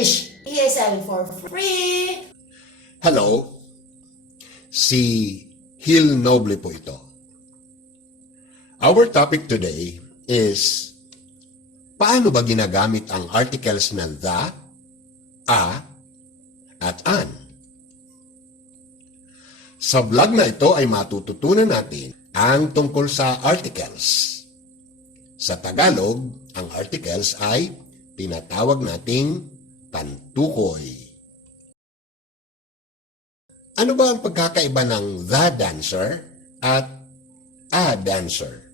English ESL for free! Hello, si Hil Noble po ito. Our topic today is paano ba ginagamit ang articles na the, a, at an. Sa vlog na ito ay matututunan natin ang tungkol sa articles. Sa Tagalog, ang articles ay tinatawag nating pantukoy. Ano ba ang pagkakaiba ng the dancer at a dancer?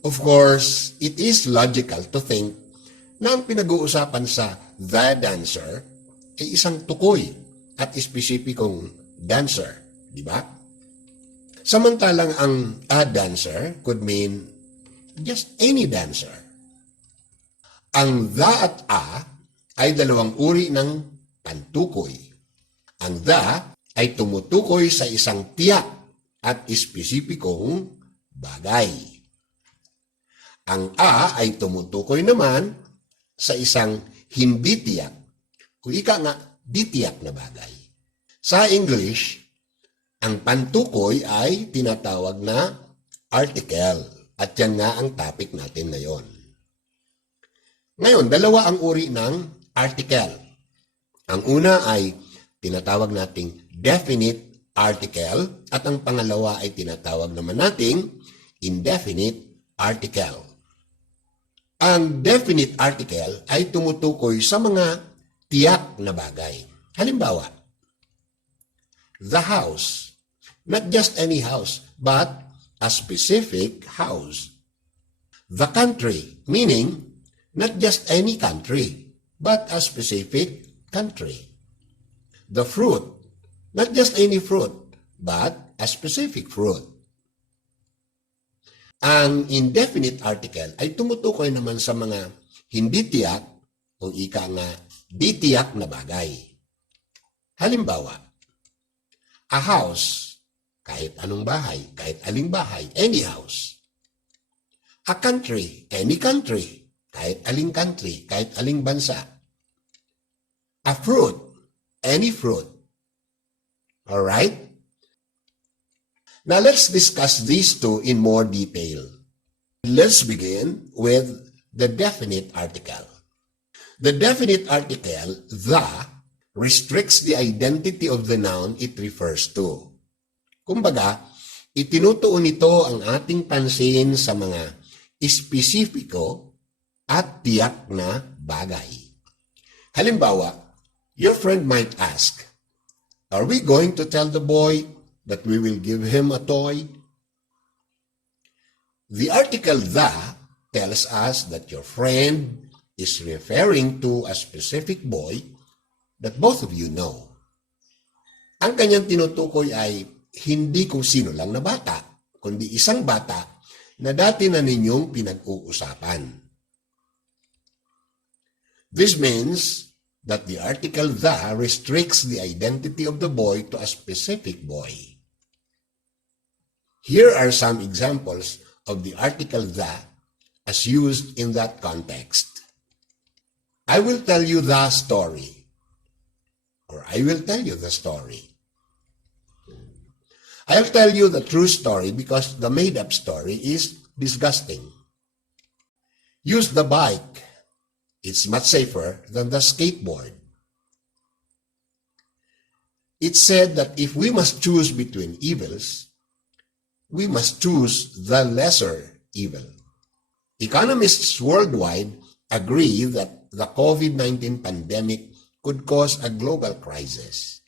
Of course, it is logical to think na ang pinag-uusapan sa the dancer ay isang tukoy at espesipikong dancer, di ba? Samantalang ang a dancer could mean just any dancer. Ang the at a ay dalawang uri ng pantukoy. Ang the ay tumutukoy sa isang tiyak at espesipikong bagay. Ang a ay tumutukoy naman sa isang hindi tiyak o ika nga di tiyak na bagay. Sa English, ang pantukoy ay tinatawag na article at yan nga ang topic natin ngayon. Ngayon, dalawa ang uri ng article. Ang una ay tinatawag nating definite article at ang pangalawa ay tinatawag naman nating indefinite article. Ang definite article ay tumutukoy sa mga tiyak na bagay. Halimbawa, the house. Not just any house, but a specific house. The country, meaning not just any country, but a specific country. The fruit, not just any fruit, but a specific fruit. Ang indefinite article ay tumutukoy naman sa mga hindi tiyak o ika nga di tiyak na bagay. Halimbawa, a house, kahit anong bahay, kahit aling bahay, any house. A country, any country, kahit aling country, kahit aling bansa. A fruit, any fruit. Alright? Now let's discuss these two in more detail. Let's begin with the definite article. The definite article, the, restricts the identity of the noun it refers to. Kumbaga, itinutuon nito ang ating pansin sa mga espesipiko at tiyak na bagay. Halimbawa, your friend might ask, are we going to tell the boy that we will give him a toy? The article the tells us that your friend is referring to a specific boy that both of you know. Ang kanyang tinutukoy ay hindi kung sino lang na bata, kundi isang bata na dati na ninyong pinag-uusapan. This means that the article the restricts the identity of the boy to a specific boy. Here are some examples of the article the as used in that context. I will tell you the story, or I will tell you the story. I'll tell you the true story because the made-up story is disgusting. Use the bike. It's much safer than the skateboard. It's said that if we must choose between evils, we must choose the lesser evil. Economists worldwide agree that the COVID-19 pandemic could cause a global crisis.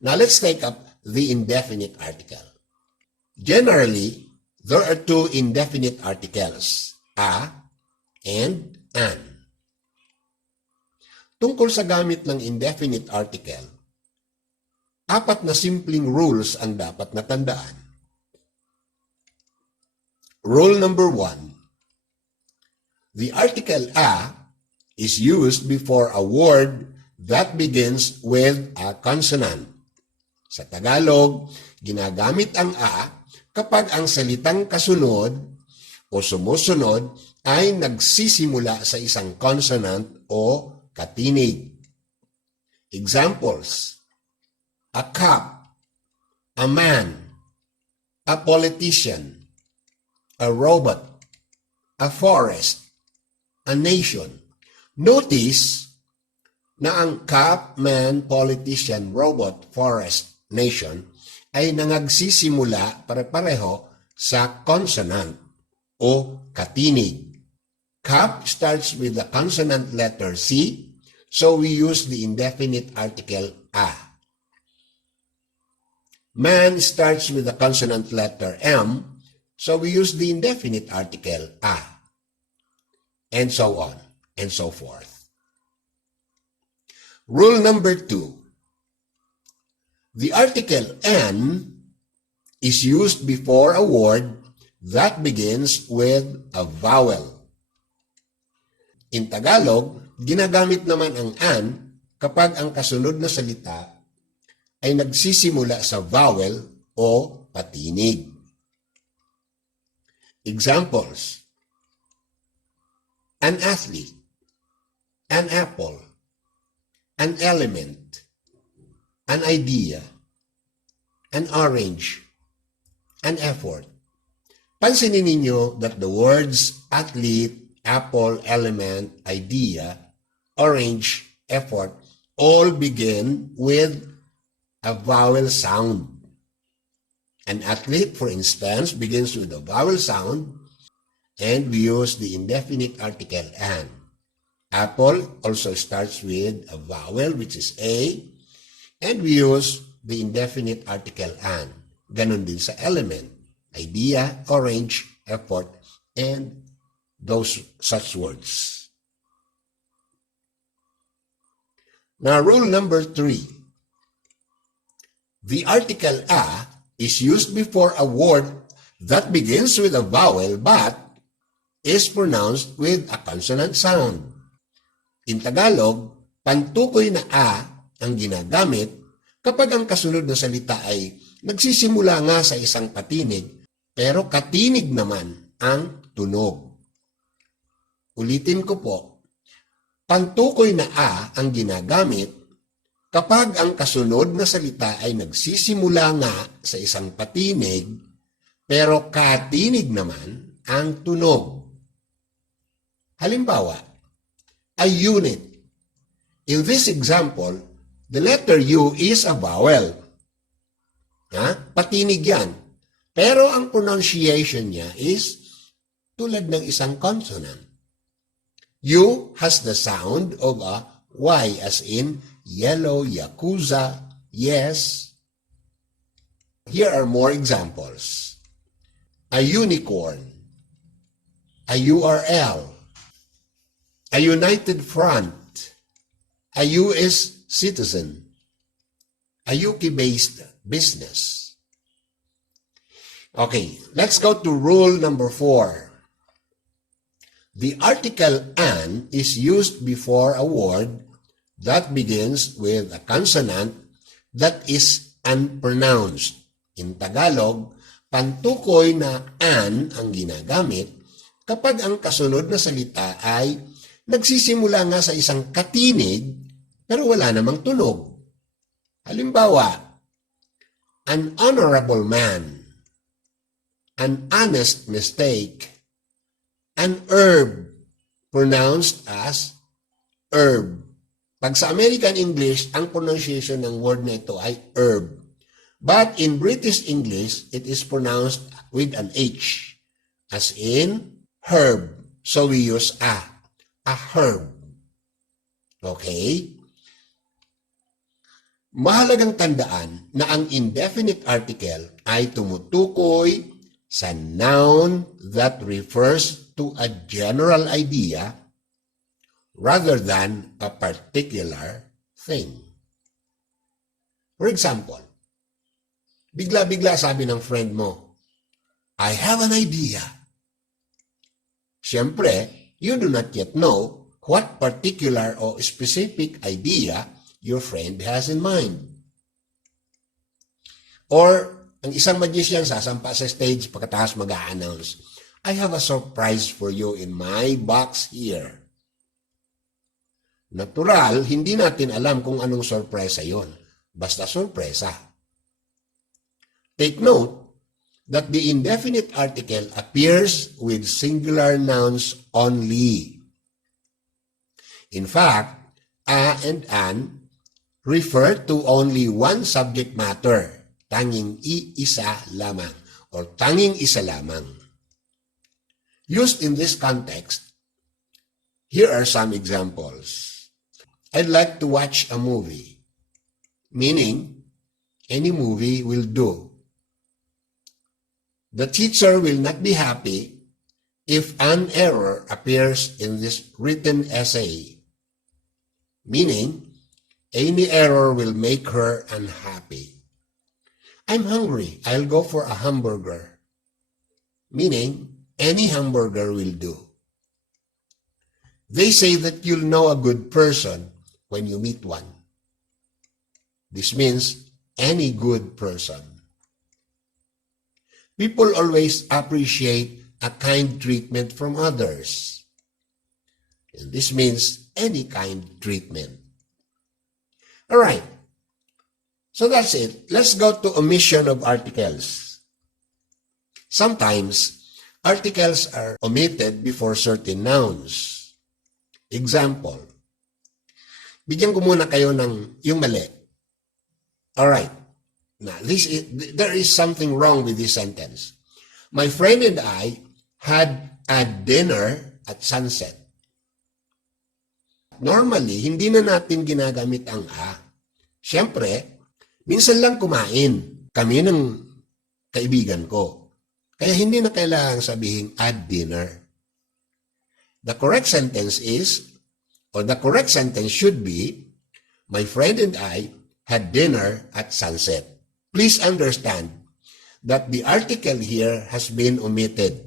Now let's take up the indefinite article. Generally, there are two indefinite articles, a and an. Tungkol sa gamit ng indefinite article, apat na simpleng rules ang dapat natandaan. Rule number 1. The article a is used before a word that begins with a consonant. Sa Tagalog, ginagamit ang a kapag ang salitang kasunod o sumusunod ay nagsisimula sa isang consonant o katinig. Examples: a cup, a man, a politician, a robot, a forest, a nation. Notice na ang cup, man, politician, robot, forest, nation ay nangagsisimula pare-pareho sa consonant o katinig. Cup starts with the consonant letter C, so we use the indefinite article a. Man starts with the consonant letter M, so we use the indefinite article a. And so on, and so forth. Rule number 2. The article N is used before a word that begins with a vowel. In Tagalog, ginagamit naman ang an kapag ang kasunod na salita ay nagsisimula sa vowel o patinig. Examples: an athlete, an apple, an element, an idea, an orange, an effort. Pansinin ninyo that the words athlete, apple, element, idea, orange, effort all begin with a vowel sound. An athlete, for instance, begins with a vowel sound, and we use the indefinite article an. Apple also starts with a vowel, which is A, and we use the indefinite article an. Ganon din sa element, idea, orange, effort, and those such words. Now, rule number 3. The article a is used before a word that begins with a vowel but is pronounced with a consonant sound. In Tagalog, pantukoy na a ang ginagamit kapag ang kasunod na salita ay nagsisimula nga sa isang patinig, pero katinig naman ang tunog. Ulitin ko po, pantukoy na a ang ginagamit kapag ang kasunod na salita ay nagsisimula nga sa isang patinig, pero katinig naman ang tunog. Halimbawa, a unit. In this example, the letter U is a vowel. Patinig yan. Pero ang pronunciation niya is tulad ng isang consonant. U has the sound of a Y, as in yellow, yakuza, yes. Here are more examples. A unicorn, a URL, a united front, a US citizen, a UK-based business. Okay, let's go to rule number 4. The article an is used before a word that begins with a consonant that is unpronounced. In Tagalog, pantukoy na an ang ginagamit kapag ang kasunod na salita ay nagsisimula nga sa isang katinig pero wala namang tunog. Halimbawa, an honorable man, an honest mistake, an herb, pronounced as herb. Pag sa American English, ang pronunciation ng word na ito ay herb. But in British English, it is pronounced with an H, as in herb. So we use a herb. Okay? Mahalagang tandaan na ang indefinite article ay tumutukoy sa noun that refers to a general idea rather than a particular thing. For example, bigla-bigla sabi ng friend mo, I have an idea. Siyempre, you do not yet know what particular or specific idea your friend has in mind. Or, ang isang magician sasampa sa stage pagkatapos mag-a-announce, I have a surprise for you in my box here. Natural, hindi natin alam kung anong sorpresa yon. Basta sorpresa. Take note that the indefinite article appears with singular nouns only. In fact, a and an refer to only one subject matter, tanging isa lamang or tanging isa lamang. Used in this context, here are some examples. I'd like to watch a movie, meaning any movie will do. The teacher will not be happy if an error appears in this written essay, meaning any error will make her unhappy. I'm hungry, I'll go for a hamburger, meaning any hamburger will do. They say that you'll know a good person when you meet one. This means any good person. People always appreciate a kind treatment from others. And this means any kind treatment. All right. So that's it. Let's go to omission of articles. Sometimes, articles are omitted before certain nouns. Example, bigyan ko muna kayo ng yung mali. Alright. Now, there is something wrong with this sentence. My friend and I had a dinner at sunset. Normally, hindi na natin ginagamit ang a. Siyempre, minsan lang kumain kami ng kaibigan ko. Kaya hindi na kailangang sabihin at dinner. The correct sentence is, or the correct sentence should be, my friend and I had dinner at sunset. Please understand that the article here has been omitted.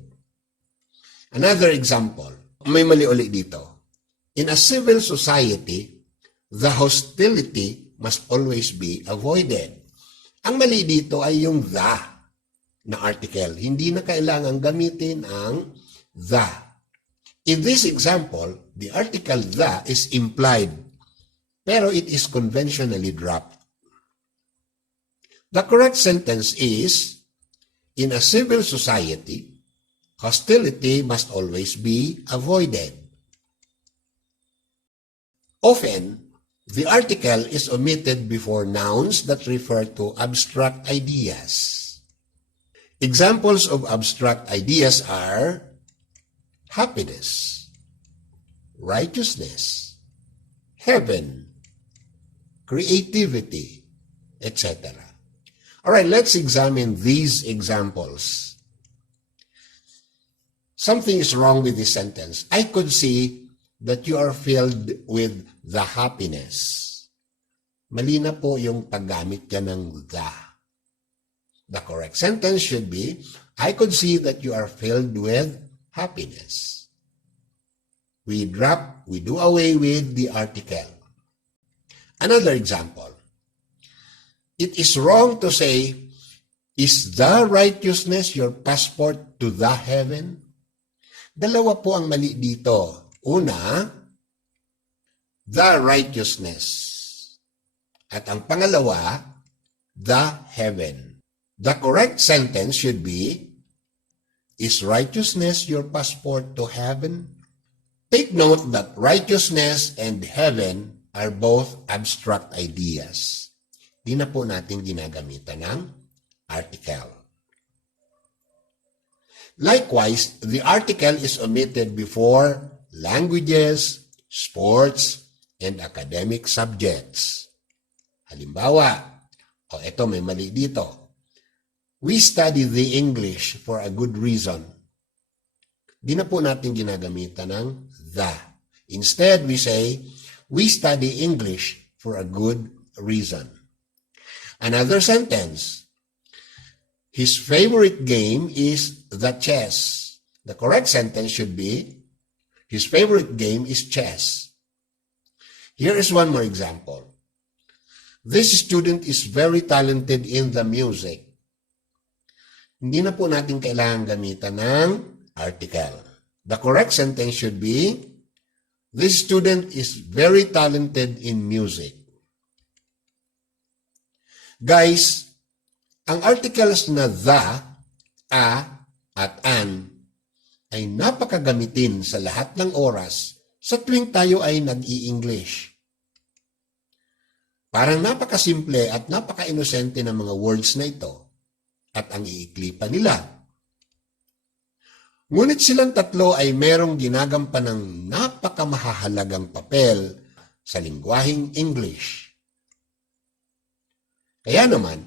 Another example, may mali ulit dito. In a civil society, the hostility must always be avoided. Ang mali dito ay yung the na article. Hindi na kailangang gamitin ang the. In this example, the article the is implied, pero it is conventionally dropped. The correct sentence is, in a civil society, hostility must always be avoided. Often, the article is omitted before nouns that refer to abstract ideas. Examples of abstract ideas are happiness, righteousness, heaven, creativity, etc. All right, let's examine these examples. Something is wrong with this sentence. I could see that you are filled with the happiness. Mali na po yung paggamit niya ng the. The correct sentence should be, I could see that you are filled with happiness. We do away with the article. Another example. It is wrong to say, is the righteousness your passport to the heaven? Dalawa po ang mali dito. Una, the righteousness. At ang pangalawa, the heaven. The correct sentence should be, is righteousness your passport to heaven? Take note that righteousness and heaven are both abstract ideas. Di na po natin ginagamitan ng article. Likewise, the article is omitted before languages, sports, and academic subjects. Halimbawa, eto may mali dito. We study the English for a good reason. Di na po natin ginagamitan ng the. Instead, we say, we study English for a good reason. Another sentence, his favorite game is the chess. The correct sentence should be, his favorite game is chess. Here is one more example. This student is very talented in the music. Hindi na po natin kailangan gamitan ng article. The correct sentence should be, This student is very talented in music. Guys, ang articles na the, a, at an ay napakagamitin sa lahat ng oras sa tuwing tayo ay nag-i-English. Parang napakasimple at napaka-inosente ng mga words na ito at ang iikli pa nila. Ngunit silang tatlo ay merong ginagampan ng napakamahalagang papel sa lingwaheng English. Kaya naman,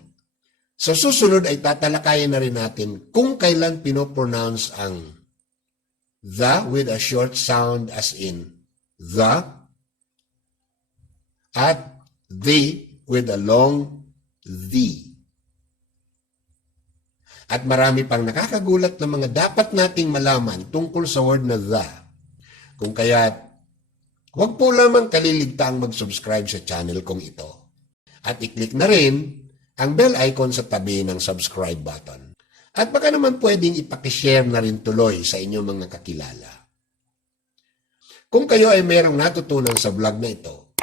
sa susunod ay tatalakayin na rin natin kung kailan pinopronounce ang the with a short sound as in the at the with a long the. At marami pang nakakagulat na mga dapat nating malaman tungkol sa word na the. Kung kaya, huwag po lamang kaliligtaang mag-subscribe sa channel kong ito. At i-click na rin ang bell icon sa tabi ng subscribe button. At baka naman pwedeng ipakishare na rin tuloy sa inyong mga kakilala. Kung kayo ay merong natutunan sa vlog na ito,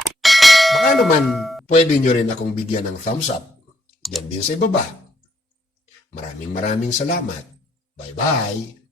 baka naman pwede nyo rin akong bigyan ng thumbs up. Diyan din sa ibaba. Maraming salamat. Bye-bye.